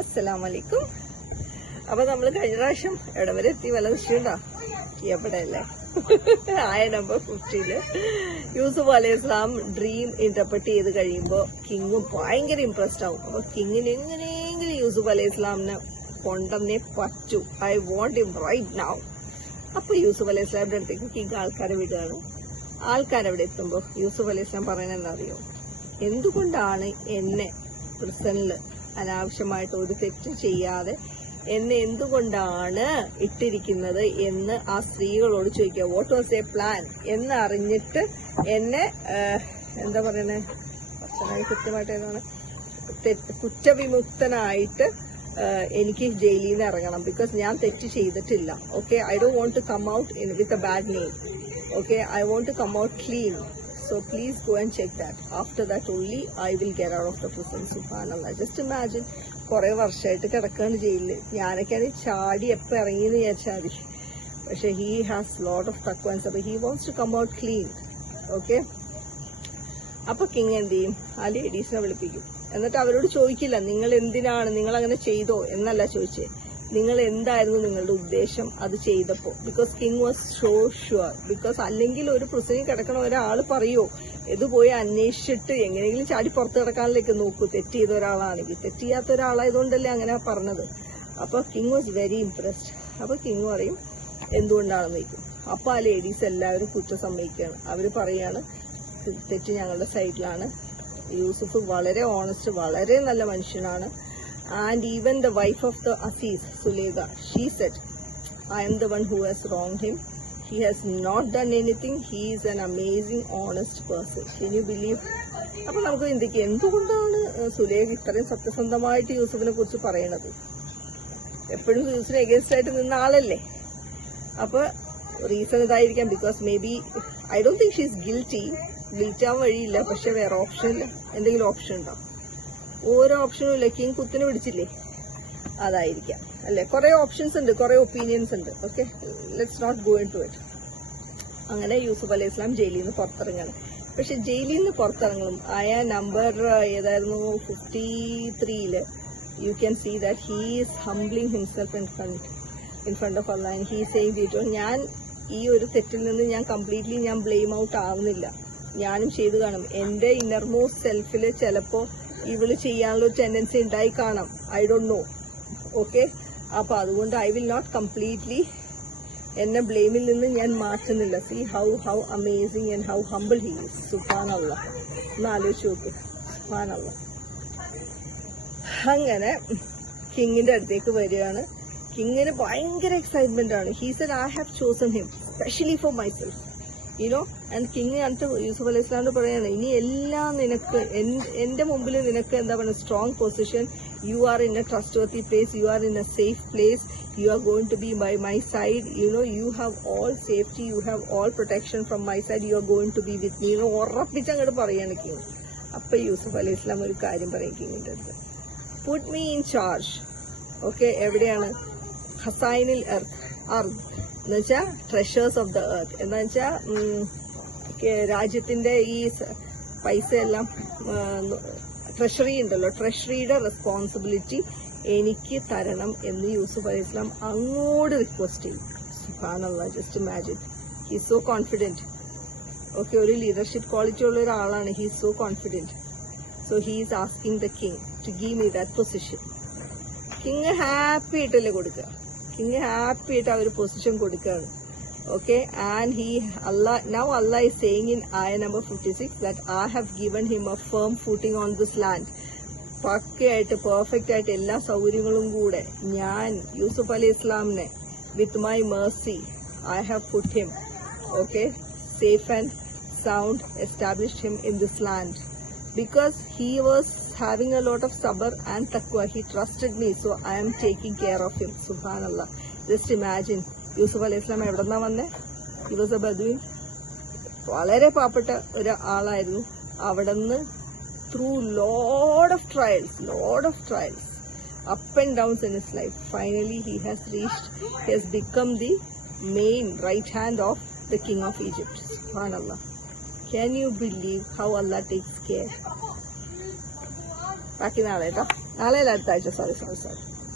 അസ്സലാമലൈക്കും. അപ്പൊ നമ്മള് കഴിഞ്ഞ പ്രാവശ്യം എവിടെ വരെ എത്തി? വല്ല നിശ്ചയുണ്ടോ? എവിടെ അല്ലേ? ആയ നമ്പർ 50 യൂസുഫ് അലൈഹിസ്സലാം ഡ്രീം ഇന്റർപ്രറ്റ് ചെയ്ത് കഴിയുമ്പോ കിങ് ഭയങ്കര ഇംപ്രസ്ഡ് ആവും. അപ്പൊ കിങ്ങിന് എങ്ങനെയെങ്കിലും യൂസുഫ് അലൈഹിസ്സലാമിനെ കൊണ്ടുവന്നേ പറ്റൂ. I want him right now. അപ്പൊ യൂസുഫ് അലൈഹിസ്സലാമിന്റെ അടുത്തേക്ക് കിങ് ആൾക്കാരെ വിടുകയാണ്. ആൾക്കാരവിടെ എത്തുമ്പോ യൂസുഫ് അലൈഹിസ്സലാം പറയുന്നത് അറിയോ? എന്തുകൊണ്ടാണ് എന്നെ പ്രിസണില് അനാവശ്യമായിട്ട് ഒരു തെറ്റ് ചെയ്യാതെ എന്നെ എന്തുകൊണ്ടാണ് ഇട്ടിരിക്കുന്നത് എന്ന് ആ സ്ത്രീകളോട് ചോദിക്കുക. വാട്ട് വാസ് എ പ്ലാൻ എന്ന് അറിഞ്ഞിട്ട് എന്നെ എന്താ പറയണേ, കൃത്യമായിട്ട് ഏതാണ്, കുറ്റവിമുക്തനായിട്ട് എനിക്ക് ജയിലിൽ നിന്ന് ഇറങ്ങണം. ബിക്കോസ് ഞാൻ തെറ്റ് ചെയ്തിട്ടില്ല. Okay, I don't want to come out with a bad name. Okay, I want to come out clean. So please go and check that. After that only I will get out of the prison. Subhanallah. Just imagine, കുറെ വർഷമായിട്ട് കിടക്കാണ് ജയിലില്. ഞാനൊക്കെയാണ് ചാടി എപ്പോ ഇറങ്ങിയെന്ന് വിചാരിച്ചാൽ മതി. പക്ഷെ he has lot of taqwa. So he wants to come out clean. Okay. അപ്പൊ കിങ് എന്ത് ചെയ്യും? ആ ലേഡീസിനെ വിളിപ്പിക്കും. എന്നിട്ട് അവരോട് ചോദിക്കില്ല നിങ്ങൾ എന്തിനാണ്, നിങ്ങൾ അങ്ങനെ ചെയ്തോ എന്നല്ല ചോദിച്ചേ, നിങ്ങൾ എന്തായിരുന്നു നിങ്ങളുടെ ഉദ്ദേശം അത് ചെയ്തപ്പോ. Because king was so sure. Because അല്ലെങ്കിൽ ഒരു പ്രിസണിൽ കിടക്കണ ഒരാൾ പറയോ ഇത് പോയി അന്വേഷിച്ചിട്ട് എങ്ങനെയെങ്കിലും ചാടി പുറത്ത് കിടക്കാനിലേക്ക് നോക്കൂ, തെറ്റ് ചെയ്ത ഒരാളാണെങ്കിൽ. തെറ്റ് ചെയ്യാത്ത ഒരാളായതുകൊണ്ടല്ലേ അങ്ങനെ പറഞ്ഞത്. അപ്പൊ കിങ് വാസ് വെരി ഇംപ്രസ്ഡ്. അപ്പൊ കിങ് പറയും എന്തുകൊണ്ടാണെന്ന് ചോദിക്കും. അപ്പൊ ആ ലേഡീസ് എല്ലാവരും കുറ്റം സമ്മതിക്കുകയാണ്. അവര് പറയാണ് തെറ്റ് ഞങ്ങളുടെ സൈഡിലാണ്. യൂസുഫ് വളരെ ഓണസ്റ്റ്, വളരെ നല്ല മനുഷ്യനാണ്. And even the wife of the Aziz, Sulega, she said, I am the one who has wronged him. He has not done anything. He is an amazing, honest person. Can you believe? അപ്പൊ നമുക്ക് ചിന്തിക്കാം, എന്തുകൊണ്ടാണ് സുലേഖ ഇത്രയും സത്യസന്ധമായിട്ട് യൂസുഫിനെ കുറിച്ച് പറയണത്? എപ്പോഴും യൂസുഫിന് against ആയിട്ട് നിന്ന ആളല്ലേ. അപ്പൊ റീസൺ ഇതായിരിക്കാം. Because may be I don't think she is guilty. Guilt ആവാൻ വഴിയില്ല. പക്ഷെ വേറെ ഓപ്ഷൻ ഇല്ല. എന്തെങ്കിലും ഓപ്ഷൻ ഉണ്ടോ? ഓരോ ഓപ്ഷനും ഇല്ല. കിങ് കുത്തിന് പിടിച്ചില്ലേ, അതായിരിക്കാം അല്ലെ. കുറെ ഓപ്ഷൻസ് ഉണ്ട്, കുറെ ഒപ്പീനിയൻസ് ഉണ്ട്. Okay, let's not go into it. അങ്ങനെ യൂസുഫ് അലൈഹി ഇസ്ലാം ജയിലിൽ നിന്ന് പുറത്തിറങ്ങാണ്. പക്ഷെ ജയിലിൽ നിന്ന് പുറത്തിറങ്ങും ആയ നമ്പർ ഏതായിരുന്നു 53 you can see that he is humbling himself in front of Allah. He saying ditto, ഞാൻ ഈ ഒരു തെറ്റിൽ നിന്ന് ഞാൻ കംപ്ലീറ്റ്ലി ഞാൻ ബ്ലെയിം ഔട്ട് ആവുന്നില്ല. ഞാനും ചെയ്തു കാണും. എന്റെ ഇന്നർമോസ്റ്റ് സെൽഫില് ചിലപ്പോ ഇവള് ചെയ്യാനുള്ള ഒരു ടെൻഡൻസി ഉണ്ടായി കാണാം. I don't know. ഓക്കെ, അപ്പൊ അതുകൊണ്ട് ഐ വിൽ നോട്ട് കംപ്ലീറ്റ്ലി എന്നെ ബ്ലെയിമിൽ നിന്ന് ഞാൻ മാറ്റുന്നില്ല. See how amazing and how humble he is. സുബ്ഹാനല്ലാഹ്. ഒന്ന് ആലോചിച്ച് നോക്ക്. സുബ്ഹാനല്ലാഹ്. അങ്ങനെ കിങ്ങിന്റെ അടുത്തേക്ക് വരികയാണ്. കിങ്ങിന് ഭയങ്കര എക്സൈറ്റ്മെന്റ് ആണ്. He said I have chosen him specially for myself. You know. And king എന്നിട്ട് യൂസുഫ് അലൈഹി ഇസ്ലാമിനോട് പറയാണ്, ഇനി എല്ലാം നിനക്ക് എന്റെ മുമ്പിൽ നിനക്ക് എന്താ പറയുക, strong position, you are in a trustworthy place, you are in a safe place, you are going to be by my side, you know, you have all safety, you have all protection from my side, you are going to be with me എന്ന് ഉറപ്പിച്ച് അങ്ങോട്ട് പറയാണ് king. അപ്പൊ യൂസുഫ് അലൈഹി ഇസ്ലാം ഒരു കാര്യം പറയും കിങ്ങിന്റെ അടുത്ത്, puttu me in charge. Okay, എവിടെയാണ്? ഹസൈനിൽ അർദ് എന്ന് വെച്ചാൽ ട്രഷേഴ്സ് ഓഫ് ദ എർത്ത്. എന്താ വെച്ചാൽ രാജ്യത്തിന്റെ ഈ പൈസ എല്ലാം ട്രഷറി ഉണ്ടല്ലോ, ട്രഷറിയുടെ റെസ്പോൺസിബിലിറ്റി എനിക്ക് തരണം എന്ന് യൂസുഫ് അലൈഹി ഇസ്ലാം അങ്ങോട്ട് റിക്വസ്റ്റ് ചെയ്യും. സുബ്ഹാനല്ലാഹ്. Just imagine, he is so confident. Okay, ഒരു ലീഡർഷിപ്പ് ക്വാളിറ്റി ഉള്ള ഒരാളാണ്. He is so confident. So he is asking the king to give me that position. King happy ആയിട്ടല്ലേ കൊടുക്കുക. കിങ് ഹാപ്പി ആയിട്ട് ആ ഒരു പൊസിഷൻ കൊടുക്കുകയാണ്. Okay, and now Allah is saying in ayah number 56 that I have given him a firm footing on this land. പക്കയായിട്ട് perfect ആയിട്ട് എല്ലാ സൗകര്യങ്ങളും കൂടെ ഞാൻ യൂസുഫ് അലൈഹി ഇസ്ലാമിനെ with my mercy I have put him, okay, safe and sound, established him in this land because he was having a lot of sabr and taqwa. He trusted me, so I am taking care of him. Subhanallah. Just imagine, യൂസുഫ് അലൈഹി ഇസ്ലാം എവിടെന്നാ വന്നേ? He was a Bedouin. വളരെ പാവപ്പെട്ട ഒരു ആളായിരുന്നു. അവിടെ നിന്ന് through load of trials, up and downs in his life, finally he has become the main right hand of the king of Egypt. സുബ്ഹാനല്ലാഹ്. Can you believe how Allah takes care? ബാക്കി നാളെ കേട്ടോ. നാളെ അടുത്ത ആഴ്ച. സോറി.